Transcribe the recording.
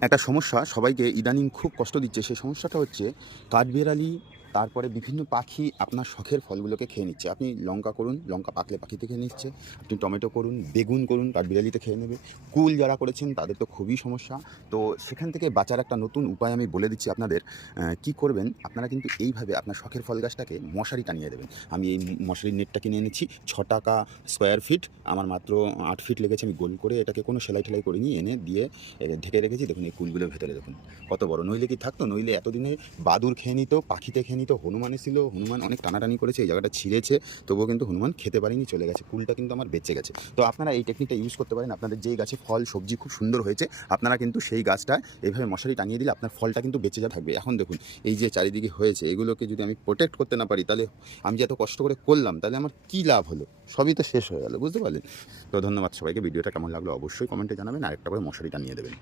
একটা সমস্যা সবাইকে ইদানিং খুব কষ্ট দিচ্ছে। সেই সমস্যাটা হচ্ছে কাঠবিড়ালি, তারপরে বিভিন্ন পাখি আপনার শখের ফলগুলোকে খেয়ে নিচ্ছে। আপনি লঙ্কা করুন, লঙ্কা পাকলে পাখিতে খেয়ে নিচ্ছে। আপনি টমেটো করুন, বেগুন করুন, কাঠবিড়ালিতে খেয়ে নেবে। কুল যারা করেছেন তাদের তো খুবই সমস্যা। তো সেখান থেকে বাঁচার একটা নতুন উপায় আমি বলে দিচ্ছি আপনাদের। কি করবেন? আপনারা কিন্তু এইভাবে আপনার শখের ফল গাছটাকে মশারি টানিয়ে দেবেন। আমি এই মশারির নেটটা কিনে এনেছি। ৳৬ স্কোয়ার ফিট। আমার মাত্র ৮ ফিট লেগেছে। আমি গোল করে এটাকে কোনো সেলাই-টেলাই করিনি। এনে দিয়ে ঢেকে রেখেছি। দেখুন এই কুলগুলোর ভেতরে দেখুন কত বড়। নইলে কি থাকতো? নইলে এতদিনে বাদুড় খেয়ে নিত, পাখিতে খেয়ে নিত। হনুমান এসেছিল, হনুমান অনেক টানাটানি করেছে, এই জায়গাটা ছিঁড়েছে, তবুও কিন্তু হনুমান খেতে পারেনি, চলে গেছে। কুলটা কিন্তু আমার বেঁচে গেছে। তো আপনারা এই টেকনিকটা ইউজ করতে পারেন। আপনাদের যেই গাছে ফল সবজি খুব সুন্দর হয়েছে, আপনারা কিন্তু সেই গাছটা এইভাবে মশারি টাঙিয়ে দিলে আপনার ফলটা কিন্তু বেঁচে থাকবে। এখন দেখুন এই যে চারিদিকে হয়েছে, এগুলোকে যদি আমি প্রোটেক্ট করতে না পারি, তাহলে আমি যে এত কষ্ট করে করলাম, তাহলে আমার কী লাভ হলো? সবই তো শেষ হয়ে গেল, বুঝতে পারলেন? তো ধন্যবাদ সবাইকে। ভিডিওটা কেমন লাগলো অবশ্যই কমেন্টে জানাবেন, আর একটা করে মশারি টানিয়ে দেবেন।